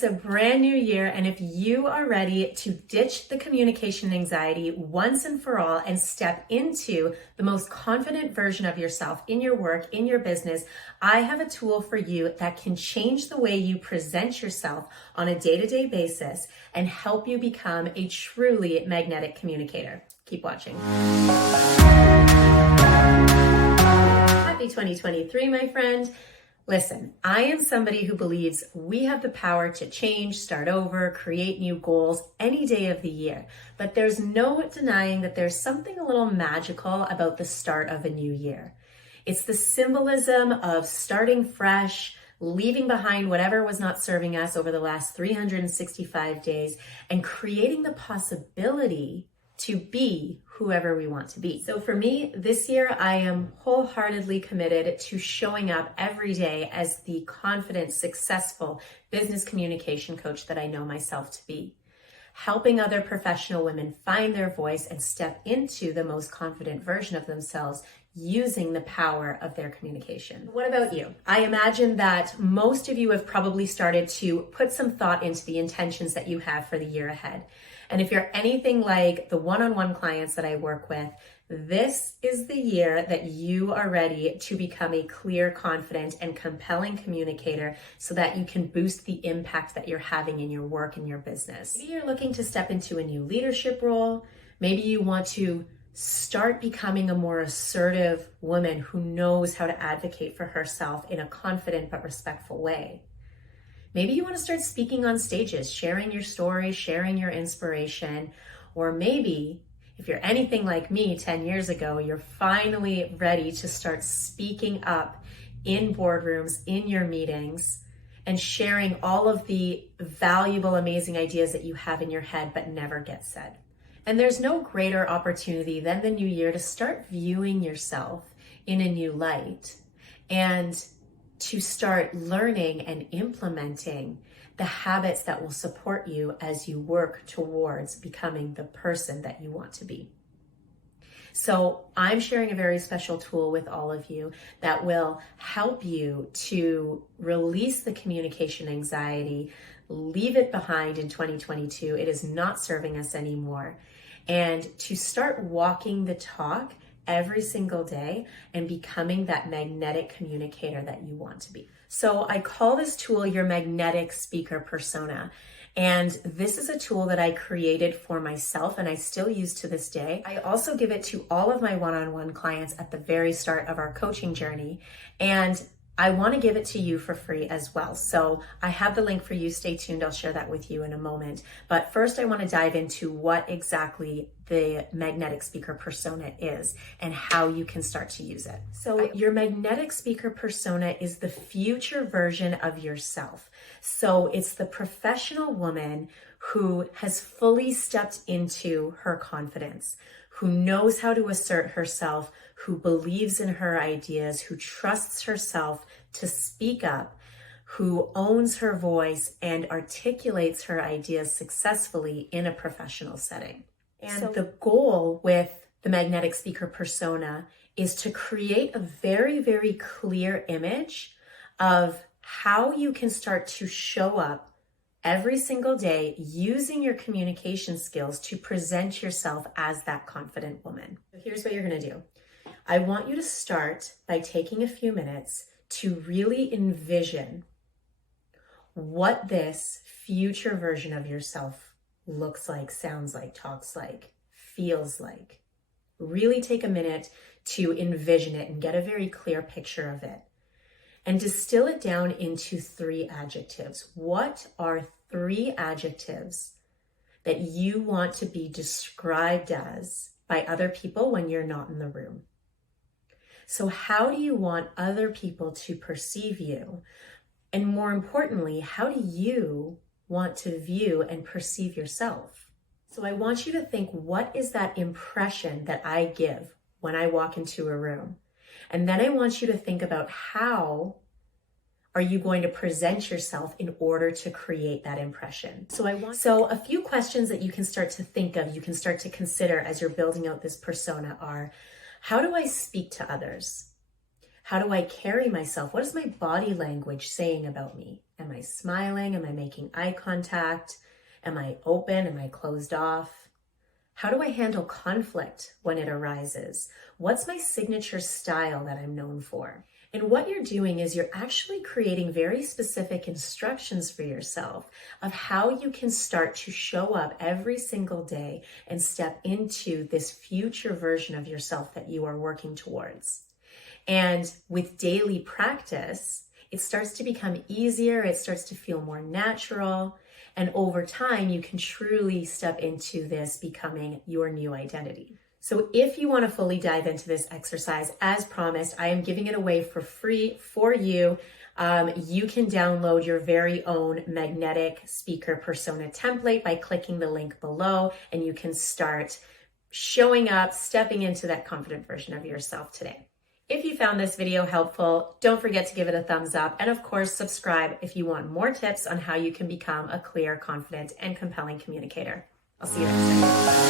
It's a brand new year, and if you are ready to ditch the communication anxiety once and for all and step into the most confident version of yourself in your work, in your business, I have a tool for you that can change the way you present yourself on a day-to-day basis and help you become a truly magnetic communicator. Keep watching. Happy 2023, my friend. Listen, I am somebody who believes we have the power to change, start over, create new goals any day of the year. But there's no denying that there's something a little magical about the start of a new year. It's the symbolism of starting fresh, leaving behind whatever was not serving us over the last 365 days, and creating the possibility to be whoever we want to be. So for me, this year, I am wholeheartedly committed to showing up every day as the confident, successful business communication coach that I know myself to be, helping other professional women find their voice and step into the most confident version of themselves using the power of their communication. What about you? I imagine that most of you have probably started to put some thought into the intentions that you have for the year ahead. And if you're anything like the one-on-one clients that I work with, this is the year that you are ready to become a clear, confident, and compelling communicator so that you can boost the impact that you're having in your work and your business. Maybe you're looking to step into a new leadership role. Maybe you want to start becoming a more assertive woman who knows how to advocate for herself in a confident but respectful way. Maybe you want to start speaking on stages, sharing your story, sharing your inspiration, or maybe if you're anything like me 10 years ago, you're finally ready to start speaking up in boardrooms, in your meetings, and sharing all of the valuable, amazing ideas that you have in your head but never get said. And there's no greater opportunity than the new year to start viewing yourself in a new light and to start learning and implementing the habits that will support you as you work towards becoming the person that you want to be. So I'm sharing a very special tool with all of you that will help you to release the communication anxiety, leave it behind in 2022. It is not serving us anymore. And to start walking the talk every single day and becoming that magnetic communicator that you want to be. So I call this tool your magnetic speaker persona. And this is a tool that I created for myself and I still use to this day. I also give it to all of my one-on-one clients at the very start of our coaching journey. And I want to give it to you for free as well. So I have the link for you. Stay tuned. I'll share that with you in a moment. But first, I want to dive into what exactly the magnetic speaker persona is and how you can start to use it. So your magnetic speaker persona is the future version of yourself. So it's the professional woman who has fully stepped into her confidence, who knows how to assert herself, who believes in her ideas, who trusts herself to speak up, who owns her voice and articulates her ideas successfully in a professional setting. And the goal with the magnetic speaker persona is to create a very, very clear image of how you can start to show up every single day using your communication skills to present yourself as that confident woman. So here's what you're going to do. I want you to start by taking a few minutes to really envision what this future version of yourself looks like, sounds like, talks like, feels like. Really take a minute to envision it and get a very clear picture of it. And distill it down into 3 adjectives. What are 3 adjectives that you want to be described as by other people when you're not in the room? So how do you want other people to perceive you? And more importantly, how do you want to view and perceive yourself? So I want you to think, what is that impression that I give when I walk into a room? And then I want you to think about how are you going to present yourself in order to create that impression? So a few questions that you can start to think of, you can start to consider as you're building out this persona are, how do I speak to others? How do I carry myself? What is my body language saying about me? Am I smiling? Am I making eye contact? Am I open? Am I closed off? How do I handle conflict when it arises? What's my signature style that I'm known for? And what you're doing is you're actually creating very specific instructions for yourself of how you can start to show up every single day and step into this future version of yourself that you are working towards. And with daily practice, it starts to become easier. It starts to feel more natural. And over time, you can truly step into this becoming your new identity. So if you want to fully dive into this exercise, as promised, I am giving it away for free for you. You can download your very own magnetic speaker persona template by clicking the link below, and you can start showing up, stepping into that confident version of yourself today. If you found this video helpful, don't forget to give it a thumbs up, and of course, subscribe if you want more tips on how you can become a clear, confident, and compelling communicator. I'll see you next time.